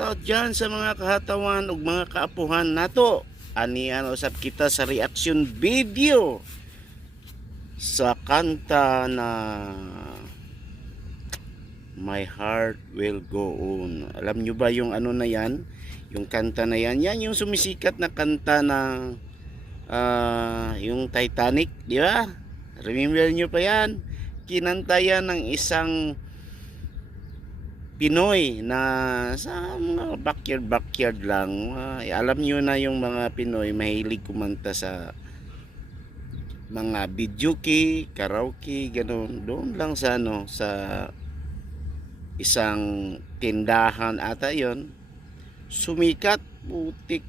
shoutout dyan sa mga kahatawan ug mga kaapuhan nato. Ani usab kita sa reaction video sa kanta na My Heart Will Go On. Alam nyo ba yung ano na yan? Yung kanta na yan. Yan yung sumisikat na kanta na yung Titanic, di ba? Remember nyo pa yan? Kinanta yan ng isang Pinoy na sa mga backyard lang. Alam nyo na yung mga Pinoy mahilig kumanta sa mga videoke, karaoke, gano'n. Doon lang sa sa isang tindahan ata yon. Sumikat, putik.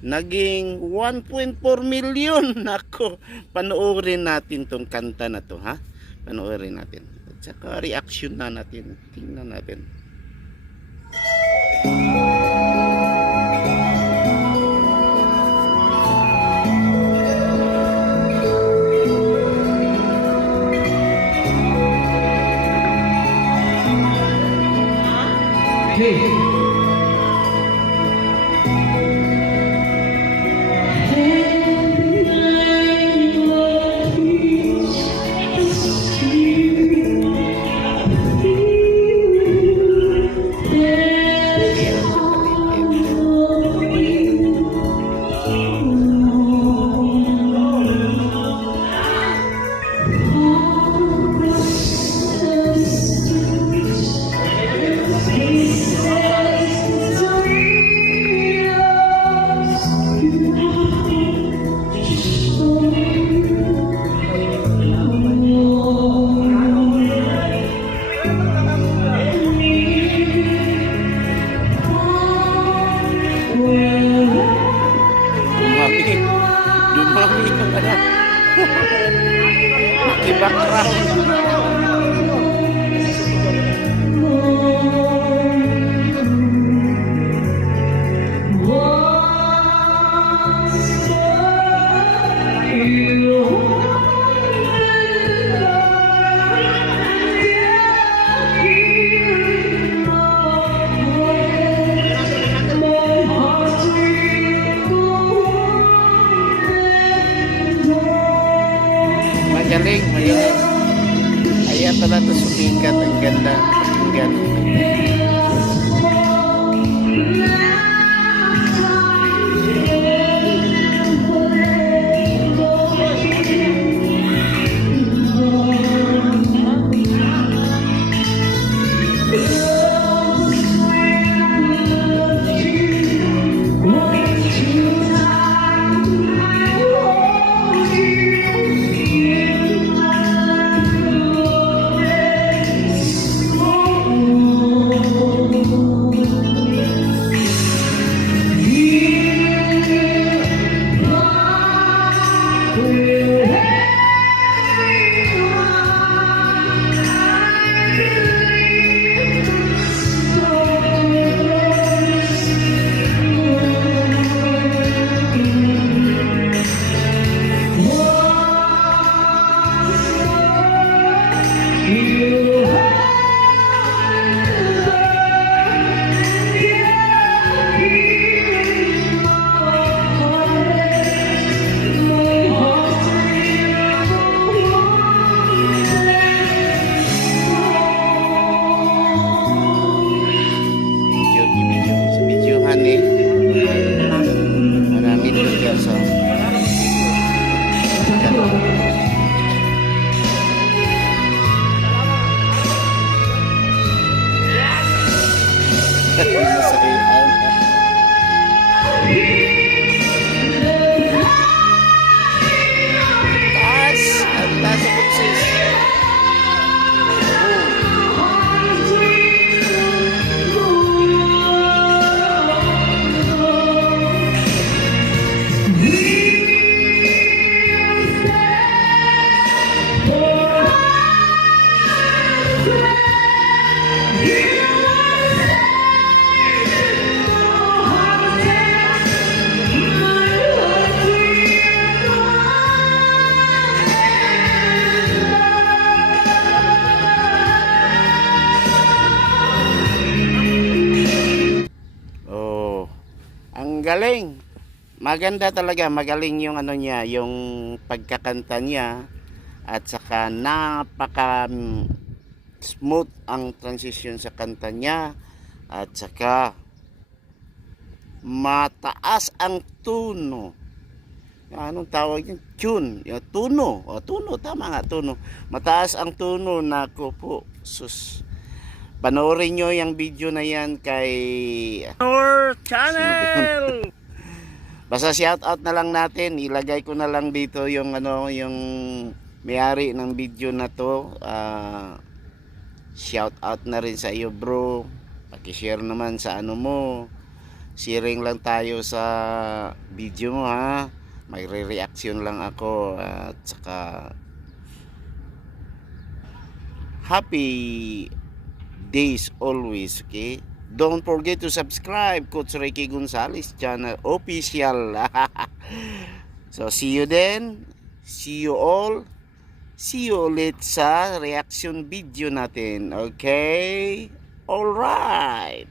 Naging 1.4 million. Nako, panoorin natin tong kanta na to, ha? Panoorin natin. At saka reaction na natin. Tingnan natin. Hey. Dumami yung ano. Makibackground. Magaling. Ayan pala ito sumikat. Ang ganda. Ang ganda. magaling. Maganda talaga, magaling yung ano niya, yung pagkakanta niya at saka napaka smooth ang transition sa kanta niya at saka mataas ang tono. Anong tawag yun? Tune. Yung tuno. O, tuno. Tama nga, tuno. Mataas ang tuno. Nako po. Sus. Panoorin nyo yung video na yan kay our channel. Basta shout out na lang natin. Ilagay ko na lang dito yung ano, yung may-ari ng video na to. Shout out na rin sa iyo, bro. Paki-share naman sa ano mo. Sharing lang tayo sa video mo, ha. May re-reaction lang ako at saka happy days always, okay? Don't forget to subscribe Coach Ricky Gonzalez channel official. So see you then. See you all. See you ulit sa reaction video natin. Okay? All right.